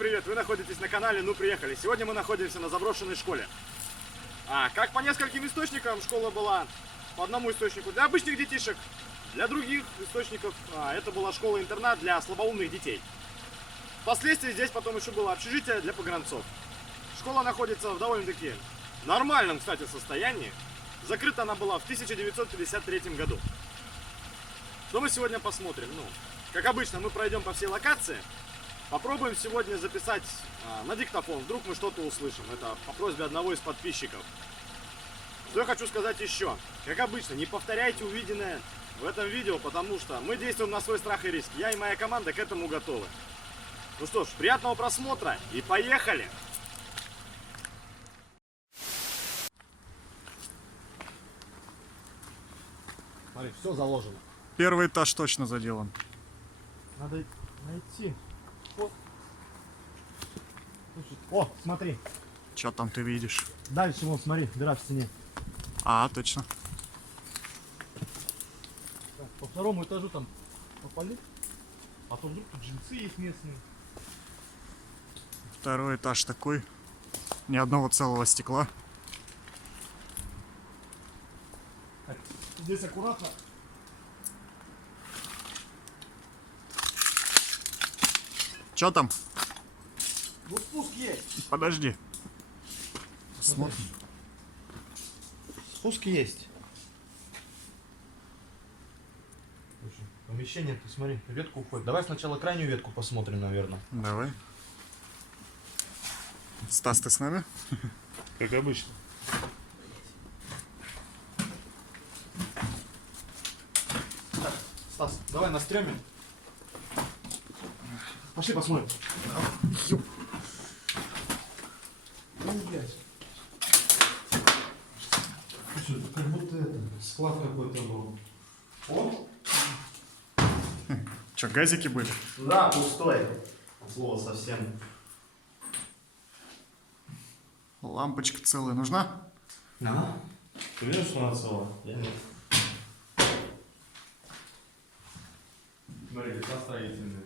привет! Вы находитесь на канале «Ну приехали». Сегодня мы находимся на заброшенной школе. Как по нескольким источникам школа была, по одному источнику для обычных детишек, для других источников это была школа-интернат для слабоумных детей. Впоследствии здесь потом еще было общежитие для погранцов. Школа находится в довольно-таки нормальном, кстати, состоянии. Закрыта она была в 1953 году. Что мы сегодня посмотрим? Как обычно, мы пройдем по всей локации. Попробуем сегодня записать на диктофон. Вдруг мы что-то услышим. Это по просьбе одного из подписчиков. Что я хочу сказать еще. Как обычно, не повторяйте увиденное в этом видео, потому что мы действуем на свой страх и риск. Я и моя команда к этому готовы. Ну что ж, приятного просмотра и поехали! Смотри, все заложено. Первый этаж точно заделан. Надо найти. О, смотри. Что там ты видишь? Дальше, вон, смотри, дыра в стене. Точно. Так, по второму этажу там попали. А то вдруг тут жильцы есть местные. Второй этаж такой. Ни одного целого стекла. Так, здесь аккуратно. Что там? Ну, спуск есть. Подожди. Смотрим. Спуск есть. Слушай, помещение, ты смотри, ветка уходит. Давай сначала крайнюю ветку посмотрим, наверное. Давай. Стас, ты с нами? Как обычно. Так, Стас, давай на стреме. Пошли посмотрим. Ну, блядь. Слушай, как будто это, склад какой-то был. О? Че, газики были? Да, пустой. От слова совсем. Лампочка целая нужна? Ага. Ты видишь, что она целая? Я нет. Смотри, леса строительные.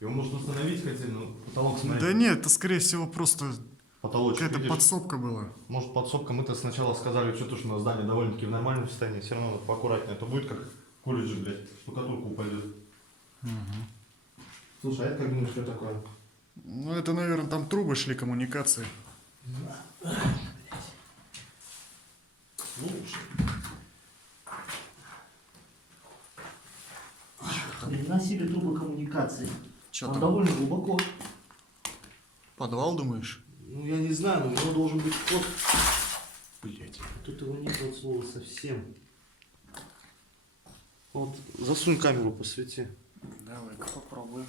Его можно установить хотели, но потолок смотри. Да нет, это скорее всего просто Потолочек, какая-то видишь? подсобка была. Может подсобка, мы-то сначала сказали, что то, что у нас здание довольно-таки в нормальном состоянии, все равно надо поаккуратнее, а то будет как колледж, блядь, штукатурка упадет. Слушай, а это как думаешь, что такое? Ну это, наверное, там трубы шли, коммуникации. Слушай. Переносили трубы коммуникации. Че Там там? довольно глубоко. Подвал, думаешь? Ну я не знаю, но у него должен быть вход. Блять. Тут его нет от слова совсем. Вот, засунь камеру, посвети. Давай-ка попробуем.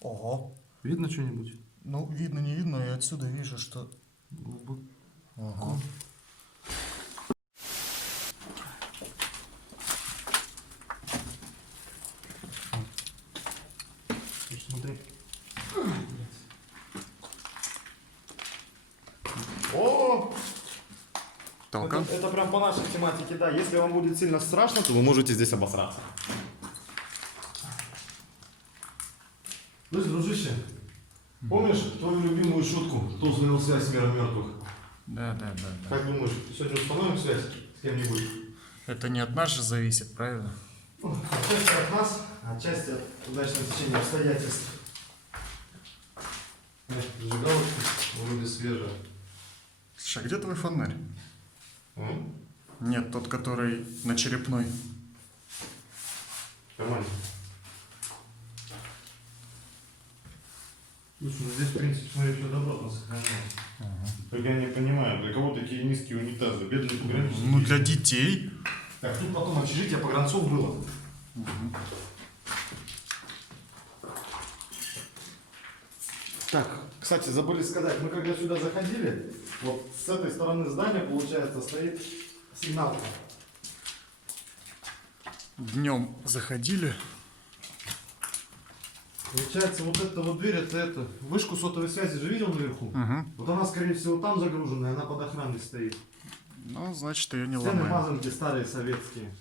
Ого. Видно что-нибудь? Ну, видно, не видно, я отсюда вижу, что... Ага. Смотри. О! Толкан? Это прям по нашей тематике, да. Если вам будет сильно страшно, то вы можете здесь обосраться. Слышь, дружище, помнишь твою любимую шутку, кто установил связь с миром мертвых? Да. Как думаешь, сегодня установим связь с кем-нибудь? Это не от нас же зависит, правильно? Ну, отчасти от нас, отчасти от удачного течения обстоятельств. Зажигалочка вроде свежая. Слушай, а где твой фонарь? М? Нет, тот, который на черепной. Нормально. Слушай, ну здесь, в принципе, смотри, все добротно сохранилось. Только я не понимаю, для кого такие низкие унитазы? Бедные пограничники. Ну, для детей. Так, тут потом общежитие погранцов было. Так, кстати, забыли сказать, мы когда сюда заходили, вот с этой стороны здания, получается, стоит сигналка. Днем заходили. Получается, вот эта вот дверь, это вышку сотовой связи же видел наверху? Угу. Вот она, скорее всего, там загруженная, она под охраной стоит. Ну, значит, ее не Стены ломаем. мазанки старые советские.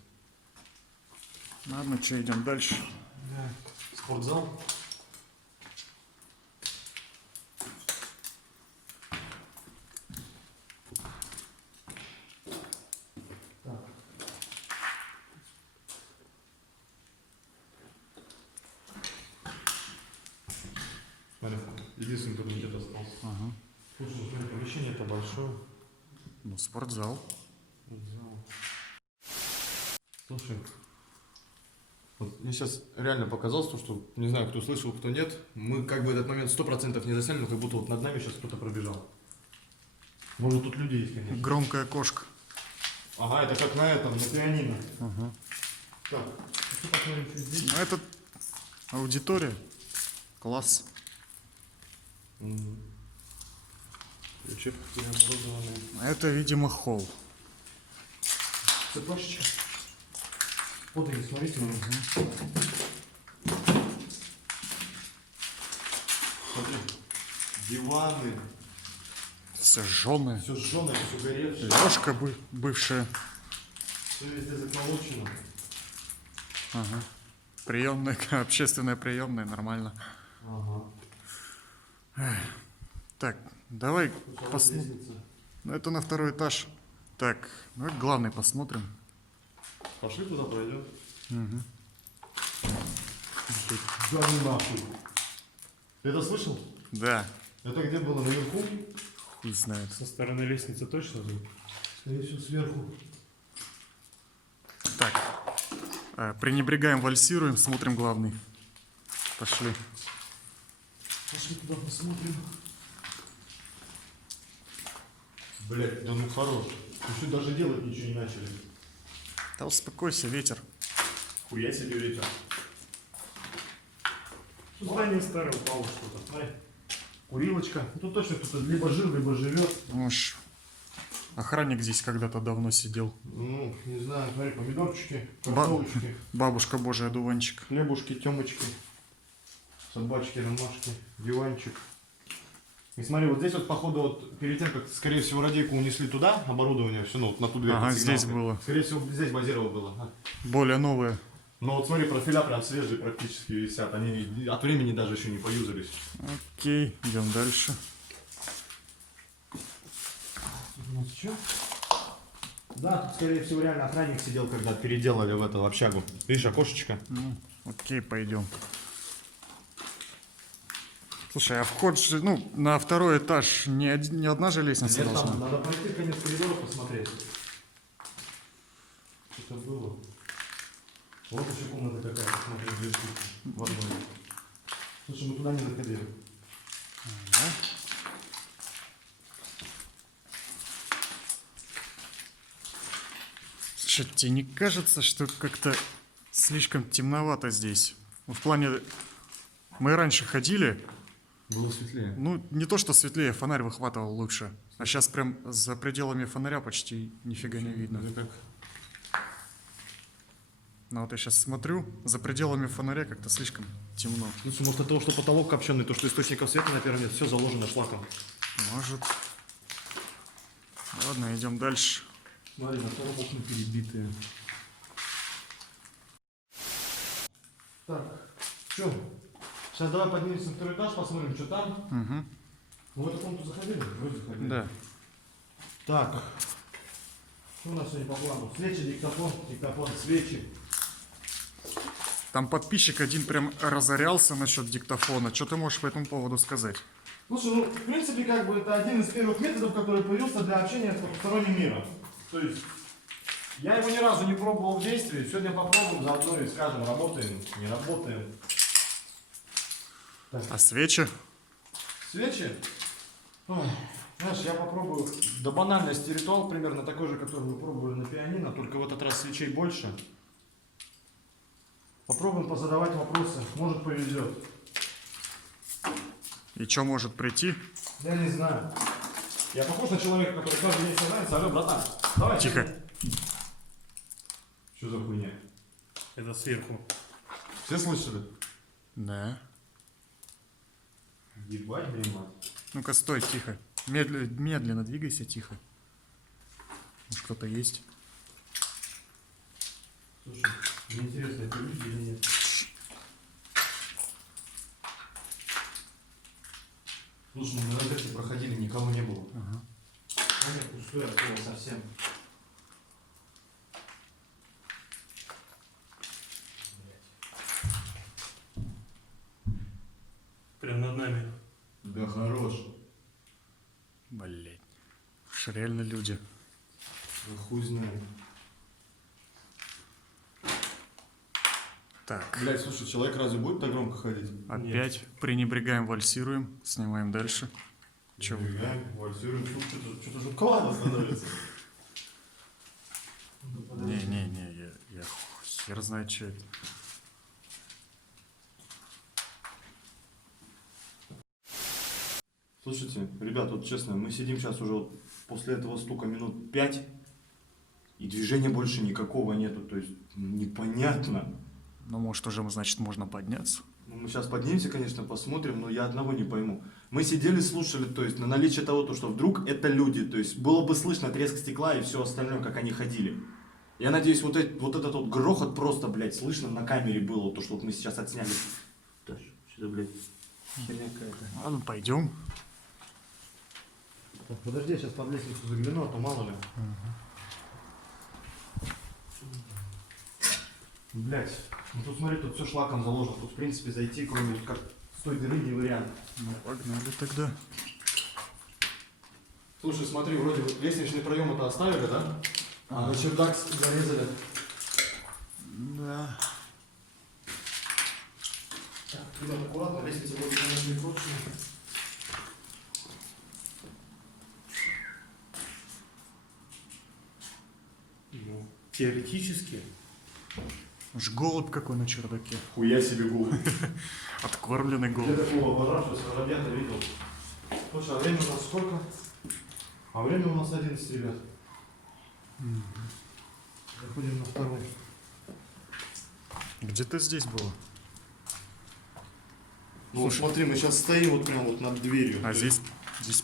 Ладно, что, идем дальше. Да. Спортзал. Так. Смотри, единственный турникет остался. Ага. Слушай, смотри, помещение-то большое. Ну, спортзал. Слушай, вот мне сейчас реально показалось, то, что, не знаю, кто слышал, кто нет, мы как бы этот момент 100% не засняли, но как будто вот над нами сейчас кто-то пробежал. Может, тут люди есть, конечно. Громкая кошка. Ага, это как на этом, на пианино. Ага. Так, что посмотрим, что здесь? Ну, это аудитория. Класс. Ключи оборудованные. А это, видимо, холл. Цепочечка. Вот они, смотрите. Смотри, диваны. Сожженная. Все сжёное, все горевшее. Лёжка бывшая. Все везде заколочено. Ага. Приемная, общественная приемная, нормально. Ага. Так, давай Тут посмотрим. лестница. Ну, это на второй этаж. Так, ну главный посмотрим. Пошли туда, пройдем. Угу. Да ну нахуй. Ты это слышал? Да, Это где было, наверху? хуй знает. Со стороны лестницы точно звук? Скорее всего, сверху. Так, пренебрегаем, вальсируем, смотрим главный. Пошли. Пошли туда посмотрим. Блять, да ну хорош. Еще даже делать ничего не начали. Да успокойся, ветер. Хуя себе ветер. Здание старое упало что-то. Смотри. Курилочка. Ну, тут точно кто-то либо жил, либо живет. Уж охранник здесь когда-то давно сидел. Ну, не знаю, смотри, помидорчики, Ба- картошечки, Бабушка Божий одуванчик. хлебушки, темочки, собачки, ромашки, диванчик. И смотри, вот здесь вот, походу, вот перед тем, как, скорее всего, радийку унесли туда, оборудование, все, ну, вот на ту дверь. Ага, под сигналкой. здесь было. Скорее всего, здесь базировано было. А. Более новые. Но вот смотри, профиля прям свежие практически висят. Они от времени даже еще не поюзались. Окей, идем дальше. У нас что? Да, тут, скорее всего, реально охранник сидел, когда переделали в эту общагу. Видишь, окошечко? Ну, окей, пойдем. Слушай, а вход же, ну, на второй этаж не одна же лестница Нет, должна? там надо пройти в конец коридора посмотреть. Что-то было. Вот еще комната какая-то, смотри, две штуки в одной. Слушай, мы туда не заходили. Слушай, тебе не кажется, что как-то слишком темновато здесь? Ну, в плане, мы раньше ходили, Было светлее. ну, не то что светлее, фонарь выхватывал лучше. А сейчас прям за пределами фонаря почти нифига не видно. Это как? Ну вот я сейчас смотрю, за пределами фонаря как-то слишком темно. Слушай, может от того, что потолок копченый, то, что источников света, наверное, нет, все заложено шлаком. Может. Ладно, идем дальше. Смотри, на втором окна перебитые. Так, что? Сейчас давай поднимемся на второй этаж, посмотрим, что там. Угу. Мы в эту комнату заходили? Вроде заходили. Да. Так. Что у нас сегодня по плану? Свечи, диктофон, свечи. Там подписчик один прям разорялся насчет диктофона. Что ты можешь по этому поводу сказать? Слушай, ну, в принципе, как бы это один из первых методов, который появился для общения с потусторонним миром. То есть, я его ни разу не пробовал в действии. Сегодня попробуем, заодно и скажем, работаем, не работаем. А свечи? Свечи? Ой, знаешь, я попробую до банальности ритуал примерно такой же, который мы пробовали на пианино, только в этот раз свечей больше. Попробуем позадавать вопросы, может повезет. И что может прийти? Я не знаю. Я похож на человека, который каждый день сознается. Алло, братан, давай. Тихо. Что за хуйня? Это сверху. Все слышали? Да. Ебать, блин, мать. Ну-ка, стой, тихо. Медленно двигайся, тихо. Может, кто-то есть? Слушай, мне интересно, это люди или нет? Слушай, мы на разгрузке проходили, никого не было. Ага. Аня пустое было совсем. Прям над нами. Да хорош. Блять. Уж реально люди. Да хуй знает. Так. Блять, слушай, человек разве будет так громко ходить? Опять пренебрегаем, вальсируем. Снимаем дальше. Че? Бегаем, вальсируем, что-то жутковато становится. Не-не-не, я хер знает, что это. Слушайте, ребят, вот честно, мы сидим сейчас уже вот после этого стука минут 5, и движения больше никакого нету, то есть непонятно. Ну, может, уже, значит, можно подняться. Ну, мы сейчас поднимемся, конечно, посмотрим, но я одного не пойму. Мы сидели, слушали, то есть на наличие того, то, что вдруг это люди, то есть было бы слышно треск стекла и все остальное, как они ходили. Я надеюсь, вот этот вот грохот просто, блядь, слышно на камере было, то, что вот мы сейчас отсняли. Таш, что-то, блядь, херня какая-то. Ладно, пойдем. Подожди, я сейчас под лестницу загляну, а то мало ли. Блять, ну тут смотри, тут все шлаком заложено. Тут в принципе зайти, кроме как с той дыры, не вариант. Ну, погнали тогда. Слушай, смотри, вроде бы лестничный проем это оставили, да? А на чердак зарезали. Да. Так, ребят, аккуратно, лестница вроде бы не прочная. Ну, теоретически. Уж голубь какой на чердаке. Хуя себе голубь. Откормленный Я голубь. такого обожавшегося воробья-то видел. Слушай, а время у нас сколько? А время у нас 11, ребят. Заходим на второй. Где-то здесь было. Ну вот смотри, мы сейчас стоим вот прям вот над дверью. А здесь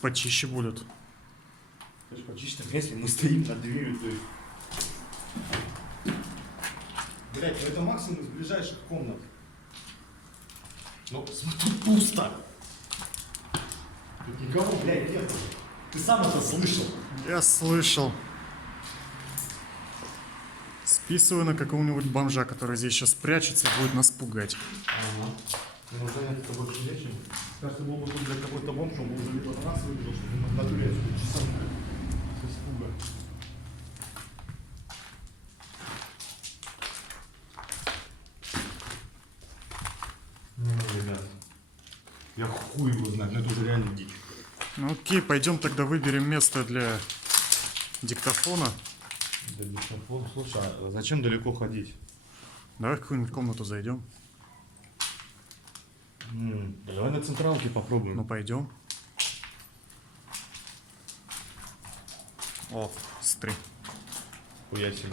почище будет. То есть почти в месте мы стоим над дверью, то есть. Блять, ну это максимум из ближайших комнат. Ну, тут пусто. Тут никого, блядь, нет. Ты сам это слышал. Я слышал. Списываю на какого-нибудь бомжа, который здесь сейчас прячется и будет нас пугать. Ага. Ну, занять это больше нечем. Кажется, был бы тут для какой-то бомж, он бы уже либо на нас выбежал, чтобы мы в натуре часом с испуга. Ну, ребят, я хуй его знаю, но это уже реально дичь. Ну окей, пойдем тогда выберем место для диктофона. Да, диктофон. Слушай, а зачем далеко ходить? Давай в какую-нибудь комнату зайдем. Давай на централке попробуем. Ну пойдем. О, смотри. Хуя себе.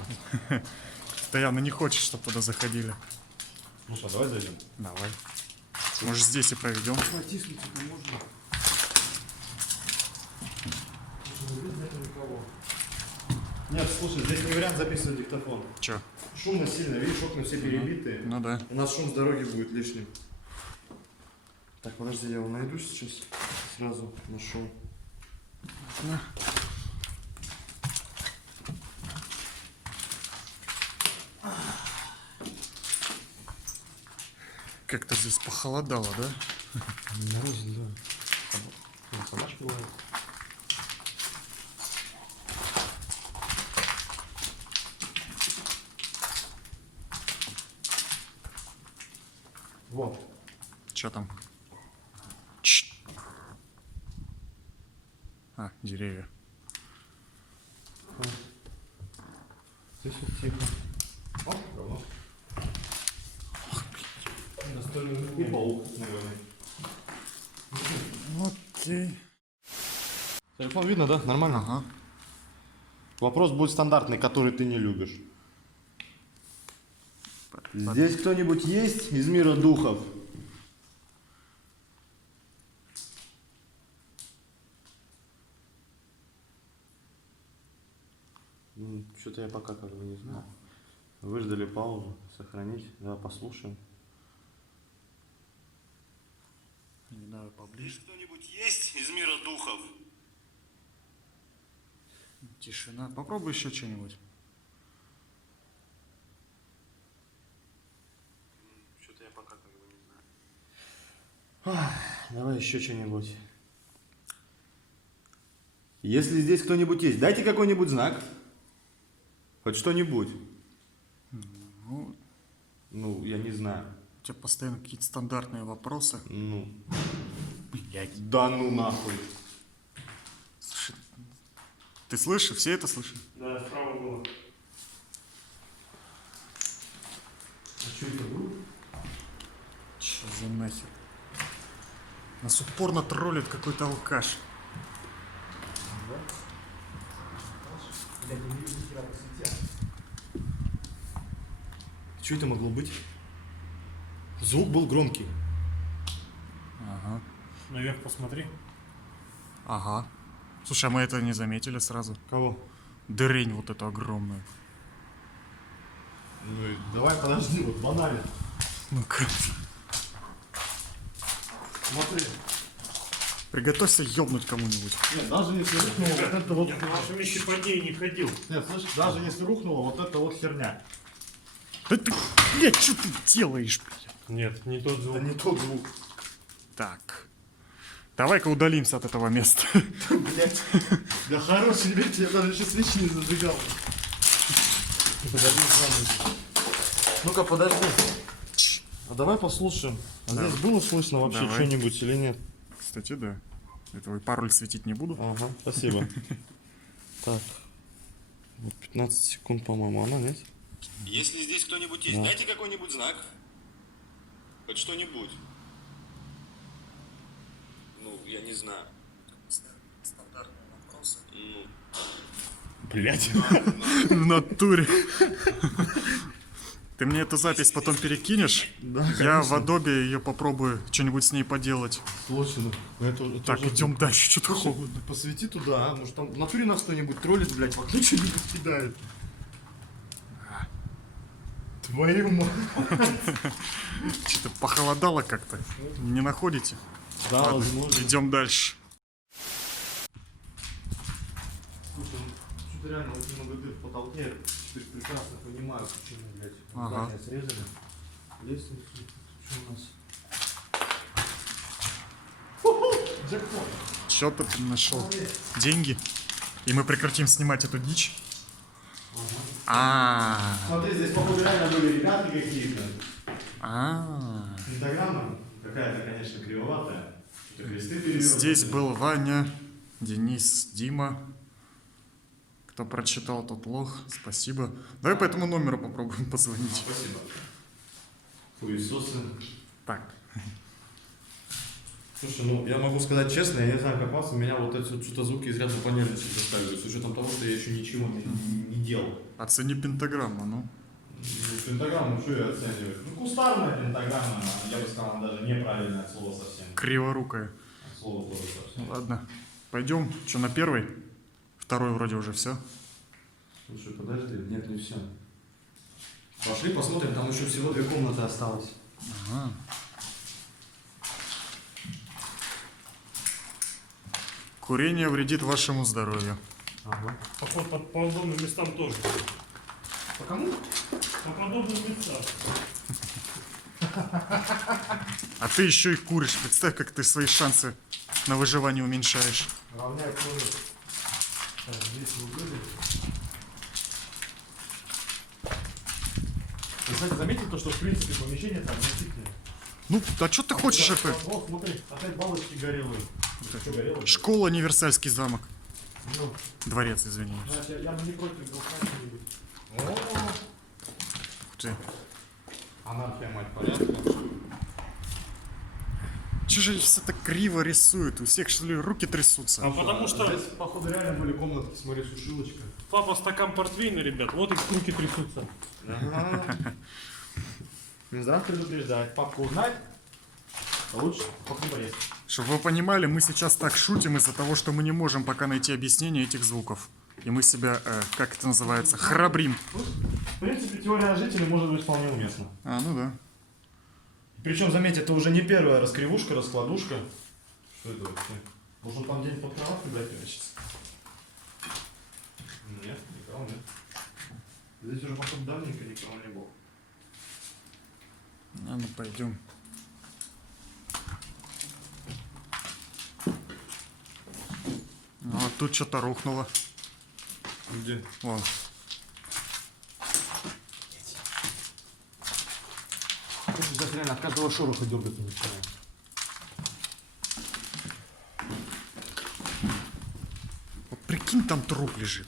Ты явно не хочешь, чтобы туда заходили. Слушай, а давай зайдем. Давай. Может, здесь и проведем. Натиснуть это можно. Нет, слушай, здесь не вариант записывать диктофон. Че? Шумно сильно, видишь, окна все перебитые. Ну да. У нас шум с дороги будет лишним. Так, подожди, я его найду сейчас. Сразу нашел. Как-то здесь похолодало, да? Морозин, да. Собачка бывает. Вот. Че там? Чш. А, деревья. Здесь вот тихо. Оп, говно. И паук, наверное. Окей. Телефон видно, да? Нормально? Ага. Вопрос будет стандартный, который ты не любишь. Здесь кто-нибудь есть из мира духов? Что-то я пока как бы не знаю. Выждали паузу, сохранить, да, послушаем. Не знаю, поближе. Здесь кто-нибудь есть из мира духов. Тишина. Попробуй еще что-нибудь. Что-то я пока как бы не знаю. Давай еще что-нибудь. Если здесь кто-нибудь есть, дайте какой-нибудь знак. Хоть что-нибудь. Ну, я не знаю. У тебя постоянно какие-то стандартные вопросы. Ну. Блядь. Да ну нахуй. Слушай, ты слышишь? Все это слышат? Да, справа было. А что это было? Че за нахер? Нас упорно троллит какой-то алкаш. Что это могло быть? Звук был громкий. Ага. Наверх посмотри. Ага. Слушай, а мы это не заметили сразу. Кого? Дырень вот эту огромную. Ну и давай подожди, вот банально. Ну-ка. Смотри. Приготовься ёбнуть кому-нибудь. Нет, даже если рухнуло вот это вот... Я на вашем месте по ней не ходил. Нет, слышь, даже если рухнуло вот это вот херня. Да ты, блядь, что ты делаешь, блядь? Нет, не тот звук. Это не тот звук. Так. Давай-ка удалимся от этого места. Блять. Да хороший вечер, я даже еще свечи не зажигал. Ну-ка, подожди. А давай послушаем. А Да. здесь было слышно вообще Давай. что-нибудь или нет? Кстати, да. Я твой пароль светить не буду. Ага, спасибо. Так. Вот 15 секунд, по-моему, она, нет? Если здесь кто-нибудь есть, Да. дайте какой-нибудь знак. Хоть что-нибудь. Ну, я не знаю. Стандартные вопросы. Ну, Блять. В натуре. Ты мне эту запись потом перекинешь? Да, Я в Adobe ее попробую что-нибудь с ней поделать. Слушай, ну это Так, уже- идем дальше. Что-то холодно. Посвети туда, а? Может там в натуре нас кто-нибудь троллит, блядь, по ключу не кидает. Твою мать. Что-то похолодало как-то. Не находите? Да, Ладно, возможно. идем дальше. Слушай, ну что-то реально очень много дыр в потолке. Теперь прекрасно понимаю, почему, блядь, Ага. здание срезали. Лестницу. Что у нас? Джекпот. Что-то ты нашел. Деньги. И мы прекратим снимать эту дичь. А. Смотри, здесь, походу, реально были ребята какие-то. А. Пентаграмма какая-то, конечно, кривоватая. Что-то кресты перевернуты. Здесь был Ваня, Денис, Дима. Кто прочитал, тот лох. Спасибо. Давай по этому номеру попробуем позвонить. Спасибо. Хуесосы. Так. Слушай, ну я могу сказать честно, я не знаю, как вас, у меня вот эти вот что-то звуки изрядно понервничать заставили, с учетом того, что я еще ничего не делал. Оцени пентаграмму, ну. Ну, пентаграмму, что я оцениваю? Ну, кустарная пентаграмма, я бы сказал, даже неправильное слово совсем. Криворукая. Слово тоже совсем. Ладно. Пойдем. Что, на первый? Второй вроде уже все. Слушай, подожди, нет, не все. Пошли посмотрим, там еще всего 2 комнаты осталось. Ага. Курение вредит вашему здоровью. Ага. Поход по подобным местам тоже. По кому? По подобным местам. А ты еще и куришь. Представь, как ты свои шансы на выживание уменьшаешь. Равняй комнату. Так, здесь вы были. Вы, кстати, заметили то, что в принципе помещение там относительно. Ну, а что ты хочешь это? Вот, смотри, опять бабочки горелые. Что горелые? Школа, Универсальский замок. Ну, Дворец, извиняюсь. значит, я бы не против был как-нибудь. О, Ух ты. анархия, мать, порядка. Че же все так криво рисуют? У всех, что ли, руки трясутся? А потому что Здесь, походу, реально были комнатки, смотри, сушилочка. папа стакан портвейна, ребят, вот их руки трясутся. Минздрав предупреждает. Папку узнать, а лучше пока порез. Чтобы вы понимали, мы сейчас так шутим из-за того, что мы не можем пока найти объяснение этих звуков. И мы себя, как это называется, храбрим. В принципе, теория жителей может быть вполне уместна. А, ну да. Причем, заметь, это уже не первая раскривушка, раскладушка. Что это вообще? Может, он там где-нибудь под кроваткой, блядь, прячется? Нет, никого нет. Здесь уже, походу, давненько никого не было. А ну пойдем. Ну, а тут что-то рухнуло. Где? Вон. Сейчас реально от каждого шороха дергаться начинает. Вот прикинь, там труп лежит.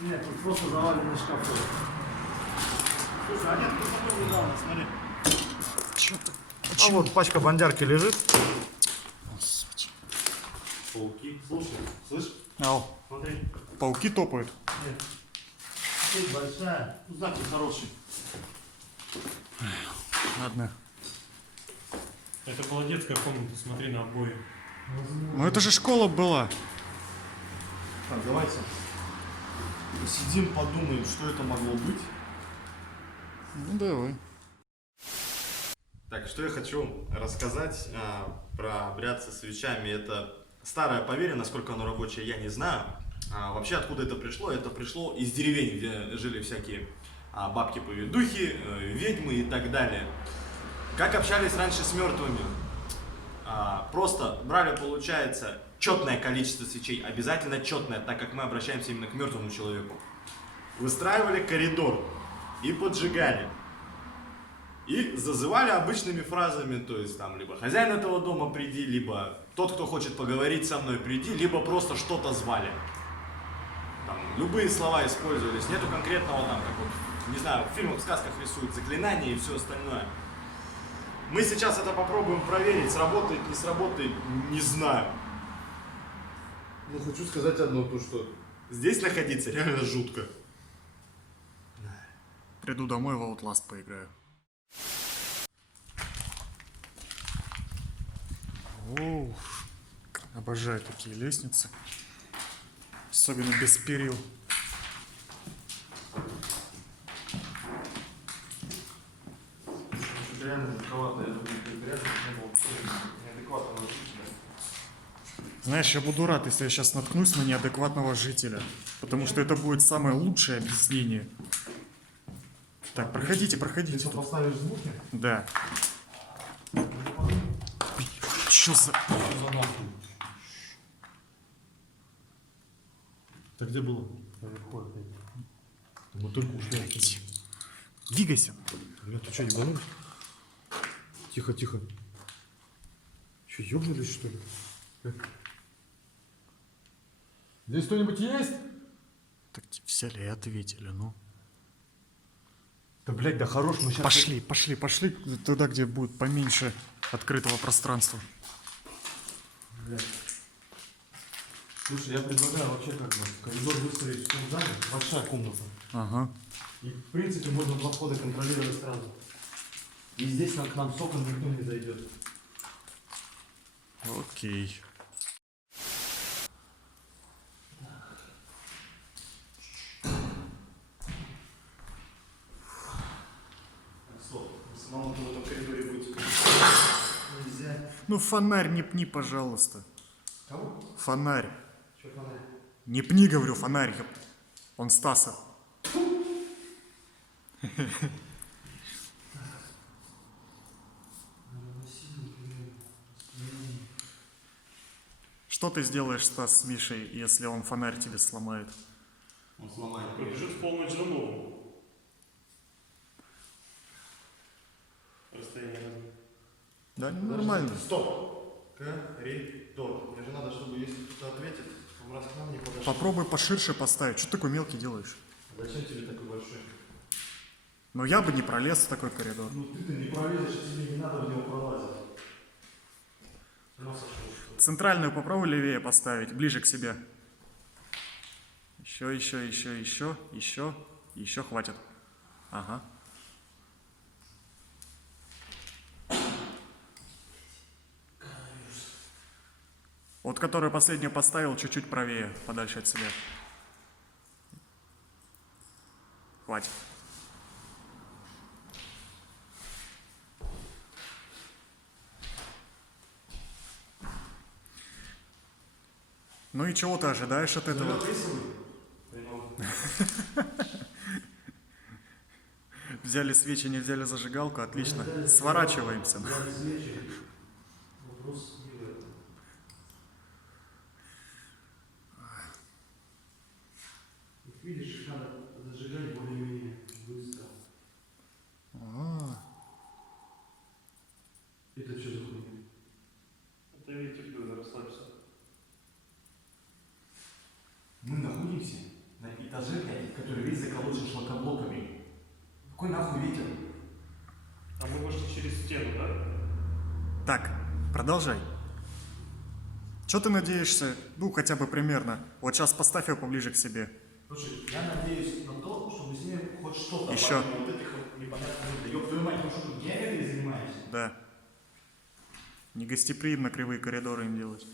Нет, тут просто заваленный шкаф. Слушай, а нет, тут потом недавно, смотри. Что-то. А вот пачка бандярки лежит. Господи. Пауки. Слушай, слышь? Ау, Смотри. пауки топают. Сеть большая. Тут знак хороший. Ладно. Это была детская комната, смотри на обои. Ну это же школа была. Так, давайте посидим, подумаем, что это могло быть. Ну давай. Так, что я хочу рассказать про обряд со свечами. Это старое поверье, насколько оно рабочее, я не знаю. Вообще, откуда это пришло? Это пришло из деревень, где жили всякие бабки-поведухи, ведьмы и так далее. Как общались раньше с мертвыми? Просто брали, получается, четное количество свечей, обязательно четное, так как мы обращаемся именно к мертвому человеку. Выстраивали коридор и поджигали. И зазывали обычными фразами, то есть там либо хозяин этого дома приди, либо тот, кто хочет поговорить со мной, приди, либо просто что-то звали. Там любые слова использовались, нету конкретного там, как вот, не знаю, в фильмах, в сказках рисуют заклинания и все остальное. Мы сейчас это попробуем проверить, сработает, не сработает, не знаю. Ну, хочу сказать одно, то что... Здесь находиться реально жутко. Приду домой, в Outlast поиграю. Оу, обожаю такие лестницы. Особенно без перил. Реально жутковато, я думаю, не было неадекватного жителя. Знаешь, я буду рад, если я сейчас наткнусь на неадекватного жителя. Потому что это будет самое лучшее объяснение. Так, проходите, проходите. Ты Тут. поставишь звуки? Да. Что за... Так где было? Мы только ушли. Двигайся. Ребят, ты что, ебанулись? Тихо, тихо. Че, ёбнулись, что ли? Здесь кто-нибудь есть? Так взяли и ответили, ну. Да, блядь, да хорош, мы сейчас... Пошли, пошли, пошли туда, где будет поменьше открытого пространства. Блядь. Слушай, я предлагаю вообще как бы коридор выстроить в том зале, большая комната. Ага. И в принципе можно два входа контролировать сразу. И здесь к нам с окон никто не зайдет. Окей. Стоп, самому в этом коридоре быть нельзя. Ну фонарь не пни, пожалуйста. Кого? Фонарь. Че фонарь? Не пни, говорю, фонарь. Он Стаса. Что ты сделаешь, Стас, с Мишей, если он фонарь тебе сломает? Он сломает. Пробежит в полночь домой. Расстояние разное. Да, нормально. Стоп! Коридор. Мне же надо, чтобы если кто-то ответит, он раз к нам не подошел. Попробуй поширше поставить. Что ты такой мелкий делаешь? Зачем тебе такой большой? Но я бы не пролез в такой коридор. Ну ты-то не пролезешь, тебе не надо в него пролазить. Центральную попробуй левее поставить, ближе к себе. Еще, еще, еще, еще, еще, еще хватит. Ага. Вот которую последнюю поставил, чуть-чуть правее, подальше от себя. Хватит. Ну и чего ты ожидаешь от этого? Взяли свечи, не взяли зажигалку, отлично. Сворачиваемся. Взяли свечи. Вопрос не в этом. Вот видишь, надо зажигать более-менее быстро. Это что за хуйня? Это видите, плюс, расслабься. Мы находимся на этаже, блядь, который весь заколочен шлакоблоками. Какой нахуй ветер? А мы вышли через стену, да? Так, продолжай. Что ты надеешься? Ну, хотя бы примерно. Вот сейчас поставь его поближе к себе. Слушай, я надеюсь на то, что мы с ним хоть что-то... Еще. помимо вот этих вот непонятных... Ёб твою мать, ну что, тут геометрией занимаешься? Да. Негостеприимно кривые коридоры им делать.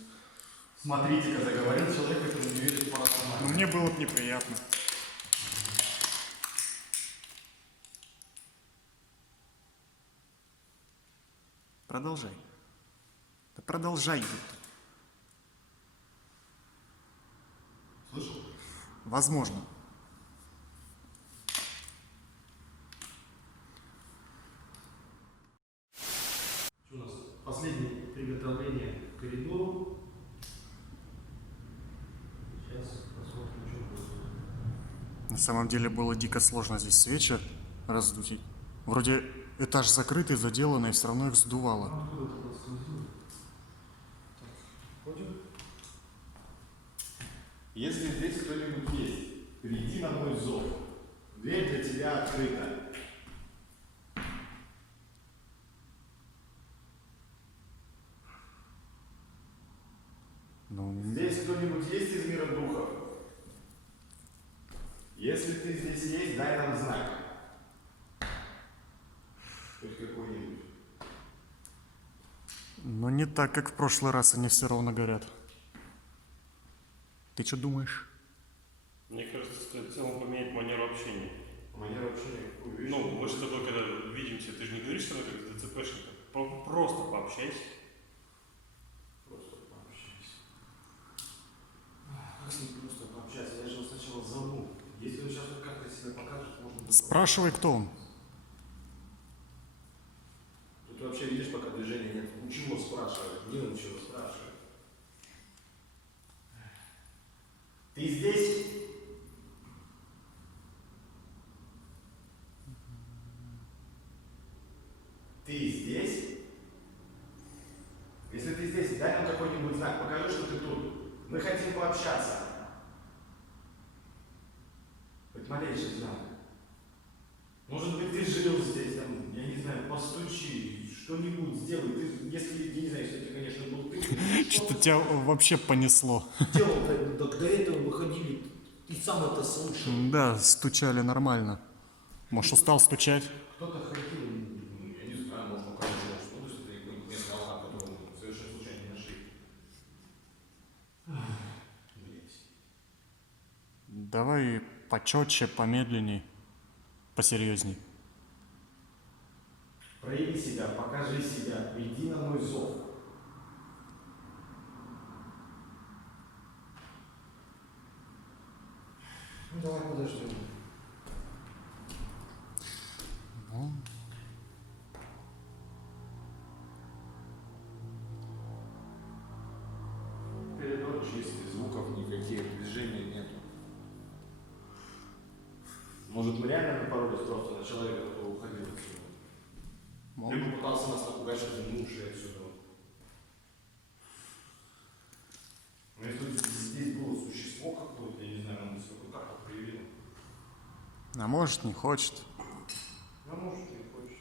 Смотрите-ка, заговорил человек, который не верит в Но паранормальное. мне было бы неприятно. Продолжай. Да продолжай. ёпта. Слышал? Возможно. Что у нас? Последнее приготовление к коридору. Сейчас посмотрим, что будет. На самом деле было дико сложно здесь свечи раздуть. Вроде этаж закрытый, заделанный, и все равно их сдувало. Откуда это сквозило? Ходим? Если здесь кто-нибудь есть, приди на мой зов. Дверь для тебя открыта. Ну, Здесь кто-нибудь есть из мира духов? Если ты здесь есть, дай нам знак. Хоть какой-нибудь. но не так, как в прошлый раз, они все равно горят. Ты что думаешь? Мне кажется, стоит в целом поменять манеру общения. Манера общения какую вещь? Ну, мы же с тобой, когда видимся, ты же не говоришь со мной как ДЦПшник. Просто пообщайся. Просто пообщайся. Как с ним просто пообщаться? Я же его сначала зову. Если он сейчас хоть как-то себя покажет, можно... Спрашивай, кто он. Тут вообще, видишь, пока движения нет. Ну чего спрашивать? Не ну чего спрашивать. Ты здесь? Ты здесь? Если ты здесь, дай нам какой-нибудь знак, покажи, что ты тут. Мы хотим пообщаться. Хоть малейший знак. Может быть, ты жил здесь, там, я не знаю, постучи, что-нибудь сделай. Ты, если, я не знаю, если это, конечно, был ты. Что-то тебя вообще понесло. Делал, до этого выходили, и сам это слышал. Да, стучали нормально. Может, устал стучать? Кто-то ходил, ну, я не знаю, может, у кого-то что, то есть это какой-нибудь местный алкаш, которого мы совершенно случайно не нашли. Блять. Давай почетче, помедленней, посерьезней. Прояви себя, покажи себя, приди на мой зов. Ну давай подождем. Коридор чистый, звуков никаких, движений нету. Может, мы реально напоролись просто на человека, который уходил отсюда? Либо пытался нас напугать, что мы ушли отсюда. Но если здесь было существо какое-то, я не знаю, оно себя как-то проявило. А может, не хочет. А может, не хочет.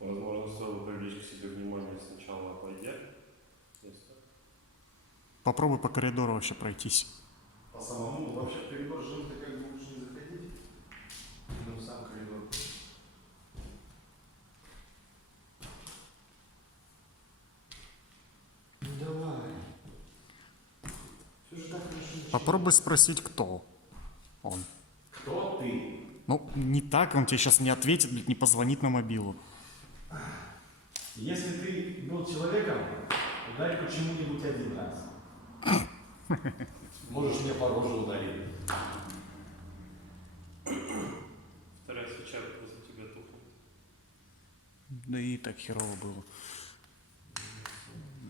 Возможно, стоило привлечь к себе внимание сначала, пойдя. Попробуй по коридору вообще пройтись. По самому, вообще в коридор жил-то как бы лучше не заходить. Ну, в сам коридор. Ну давай. Все же так хорошо. Попробуй спросить, кто он. Кто ты? Ну, не так, он тебе сейчас не ответит, блядь, не позвонит на мобилу. Если ты был человеком, ударь почему-нибудь один раз. Можешь мне по роже ударить. Вторая свеча после тебя тухла. Да и так херово было.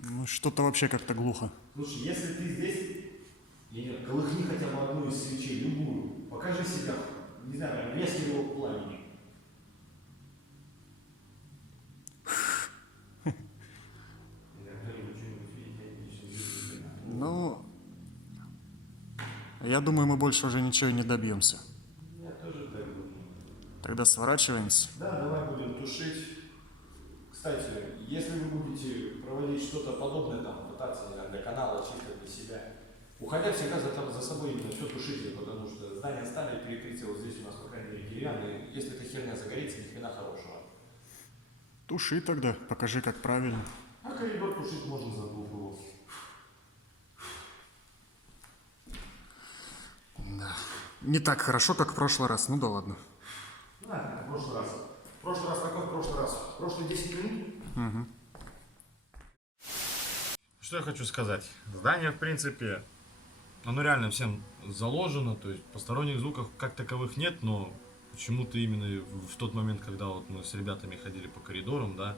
Ну, что-то вообще как-то глухо. Слушай, если ты здесь, Леонид, колыхни хотя бы одну из свечей, любую. Покажи себя, не знаю, резкий его пламени. Ну, я думаю, мы больше уже ничего и не добьемся. Я тоже так думаю. Тогда сворачиваемся. Да, давай будем тушить. Кстати, если вы будете проводить что-то подобное, там, пытаться, не знаю, для канала, чисто для себя, уходя всегда за собой именно все тушите, потому что здание ставили, перекрытие вот здесь у нас, по крайней мере, деревянное. Если эта херня загорится, ни хрена хорошего. Туши тогда, покажи, как правильно. А коридор тушить можно за 2 углов. Да. Не так хорошо, как в прошлый раз. Ну да ладно. Да, как в прошлый раз. В прошлый раз какой в прошлый раз? Прошлые 10 минут? Что я хочу сказать? Здание, в принципе, оно реально всем заложено, то есть посторонних звуков как таковых нет, но почему-то именно в тот момент, когда вот мы с ребятами ходили по коридорам, да,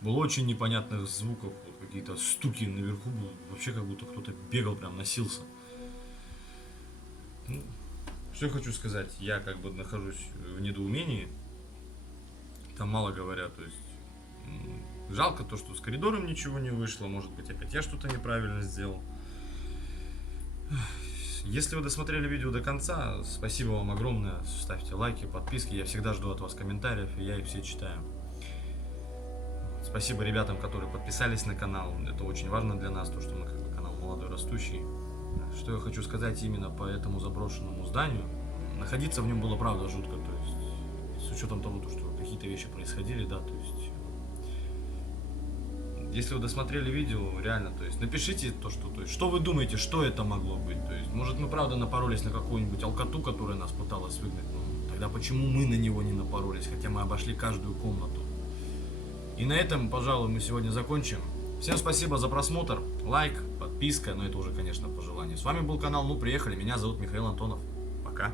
было очень непонятных звуков, вот какие-то стуки наверху, вообще как будто кто-то бегал, прям носился. Ну, что я хочу сказать? Я как бы нахожусь в недоумении. Там мало говорят, то есть жалко то, что с коридором ничего не вышло, может быть опять я что-то неправильно сделал. Если вы досмотрели видео до конца, спасибо вам огромное, ставьте лайки, подписки, я всегда жду от вас комментариев, и я их все читаю. Спасибо ребятам, которые подписались на канал, это очень важно для нас, то что мы как бы канал молодой, растущий. Что я хочу сказать именно по этому заброшенному зданию, находиться в нем было правда жутко, то есть с учетом того, что какие-то вещи происходили, да, то есть если вы досмотрели видео, реально, то есть напишите что вы думаете, что это могло быть, то есть может мы правда напоролись на какую-нибудь алкоту, которая нас пыталась выгнать, но тогда почему мы на него не напоролись, хотя мы обошли каждую комнату. И на этом, пожалуй, мы сегодня закончим. Всем спасибо за просмотр, лайк, подписка, но это уже, конечно, по желанию. С вами был канал Ну Приехали, меня зовут Михаил Антонов. Пока.